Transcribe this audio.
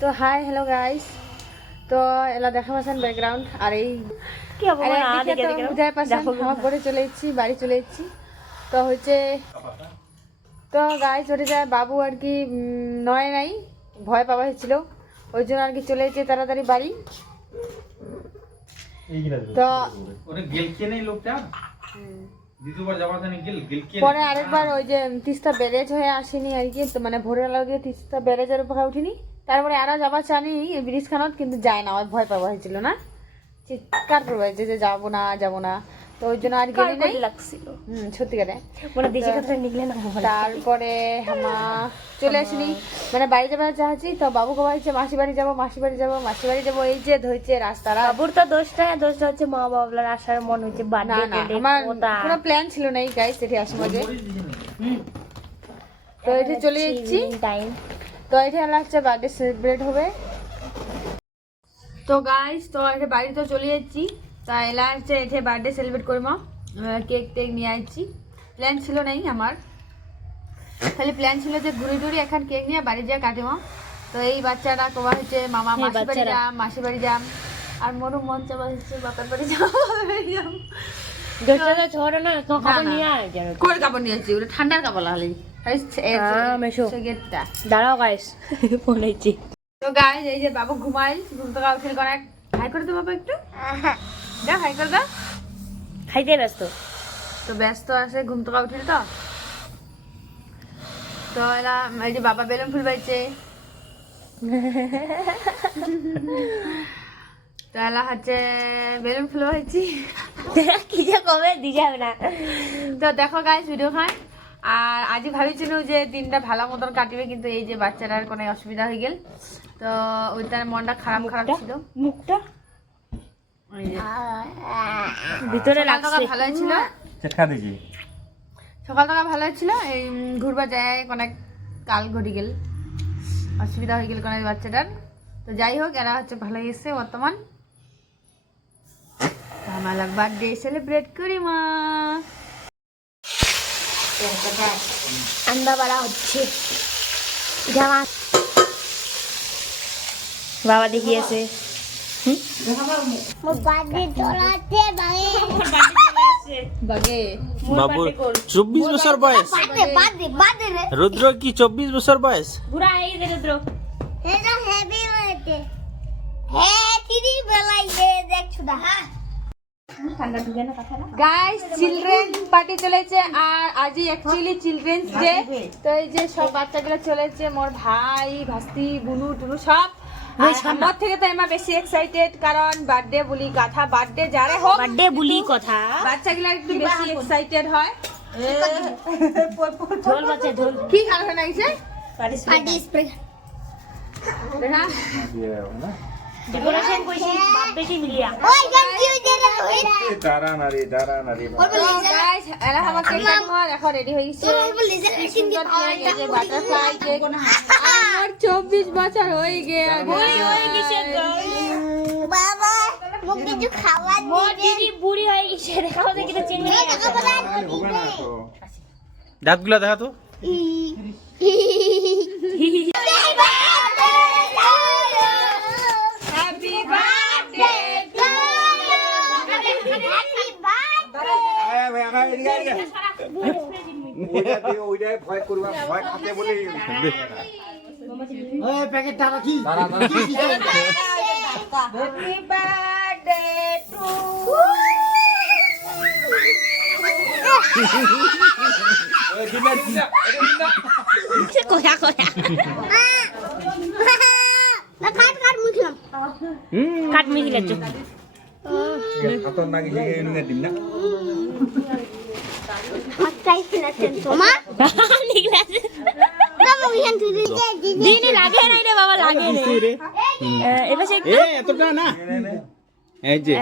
তো hi hello guys, তো এলা দেখা পাচ্ছেন ব্যাকগ্রাউন্ড আর এই কি হবে না দেখে দেখে বুঝাই পাচ্ছেন আমার করে চলে এসেছি, বাড়ি চলে এসেছি। তো হচ্ছে তো গাইস ওঠে যায় বাবু আর কি নয় নাই, ভয় পাওয়া হয়েছিল, ওই জন্য আর কি চলে এসেছে তাড়াতাড়ি বাড়ি। তো পরে আরেকবার ওই যে তিস্তা ব্যারেজ হয়ে আসেনি আর কি, তো মানে ভোরবেলা দিয়ে তিস্তা ব্যারেজের উপরে উঠিনি, তারপরে আরো যাবার চানি ব্রিজ খানত, কিন্তু যায় না, ভয় পাওয়া হয়েছিল না, চিৎকার করবে যে যাবো না যাবো না, তো ওই জন্য আর গেলি নাই লাগছিল। সত্যিকারে মানে দেশে কথা নিকলে না। তারপরে আমা চলে আসিনি, মানে বাড়ি যাবার চাচ্ছি, তো বাবু কবা হচ্ছে মাসি বাড়ি যাবো মাসি বাড়ি যাবো মাসি বাড়ি যাবো, এই যে ধরছে রাস্তারা। বাবুর তো দোষটা হচ্ছে মা বাবার আসার মন হচ্ছে না বার্থডে না আমার কোনো প্ল্যান ছিল না এই গাইস এটি আসবো যে, তো এটি চলে যাচ্ছি। টাইম তো এটি আমার হচ্ছে বার্থডে সেলিব্রেট হবে। তো গাইস তো এটা বাড়ি তো চলে যাচ্ছি, তা এলা হচ্ছে এটি বার্থডে সেলিব্রেট করব, কেক টেক নিয়ে আসছি, প্ল্যান ছিল নাই আমার, খালি প্ল্যান ছিল যে ঘুরে ঘুরে এখন কেক নিয়ে বাড়ি যা কাটিব। তো এই বাচ্চাটা কবা হচ্ছে মামা মাসি বাড়ি যাম মাসি বাড়ি যাম, আর মরু মন চাবা হচ্ছে বাপের বাড়ি যাম। দোষটা ছোট না তো খাবার নিয়ে আয় যেন। কোন কাপড় নিয়ে আসছি, ওটা ঠান্ডার কাপড় লাগালি গেটটা। দাঁড়াও গাইস ফোন হচ্ছে। তো গাইস এই যে বাবু ঘুমাইল, ঘুম থেকে উঠে করে হাই করে দো বাবা, একটু দাও হাই করে দাও। খাইতে ব্যস্ত তো ব্যস্ত আছে, ঘুম থেকে উঠিল তো, তো এলা এই যে বাবা বেলুন ফুল বাইছে, তো এলা হচ্ছে বেলুন ফুল বাইছি, কি যে কবে দি যাবে না। তো দেখো গাইস ভিডিও খান। আর আজই ভাবিছিল যে দিনটা ভালো মতন কাটিবে, কিন্তু এই যে বাচ্চাটার কোনো অসুবিধা হয়ে গেল, তো ওইটার মনটা খারাপ খারাপ ছিল, মুখটা ভিতরে লাগছে। ভালো ছিল সকাল থেকে ভালো ছিল, এই ঘুরবা যায় অনেক কাল ঘটি গেল, অসুবিধা হয়ে গেল কোনো বাচ্চাটার। তো যাই হোক এরা হচ্ছে ভালো এসছে বর্তমান, আমার বার্থডে সেলিব্রেট করি মা। আন্ডা বাড়া হচ্ছে জামা বাবা দেখিয়েছে। বাবুর 24 বছর বয়স, রুদ্র কি 24 বছর বয়স? বুড়া হয়ে গেছে রুদ্র। গাইস চিলড্রেন পার্টি চলেছে, আর আজই অ্যাকচুয়ালি চিলড্রেন্স ডে, তো এই যে সব বাচ্চাগুলো চলেছে, মোর ভাই ভাস্তি বুনু টুনু সব। আমার থেকে তো এমা বেশি এক্সাইটেড, কারণ বার্থডে বলি কথা, বার্থডে যারে হোক বার্থডে বলি কথা, বাচ্চাগুলো একটু বেশি এক্সাইটেড হয়। ঝোল বাচ্চা ঝোল কি খাবে না ইসে পার্টি স্প্রে দেখা ডেকোরেশন কইছি বাপ বেশি মিলিয়া। গাইস এরা আমার কেক কাটবো, এখন রেডি হয়ে গেছে, সুন্দর কেক, এই যে বাটারফ্লাই কেক। আমার 24 বছর হয়ে গেছে, বুড়ি হয়ে গেছে বাবা, মুখ কিছু খাওয়া দিবে, মোর দিদি বুড়ি হয়ে গেছে, দেখাও দেখি তো চিংড়ি দাঁতগুলো দেখা তো। Happy birthday to happy birthday to কোয়া কোয়া কাট মিলে তো দিনই লাগে নাই রে বাবা, লাগে রে এবার এতটা না এই যে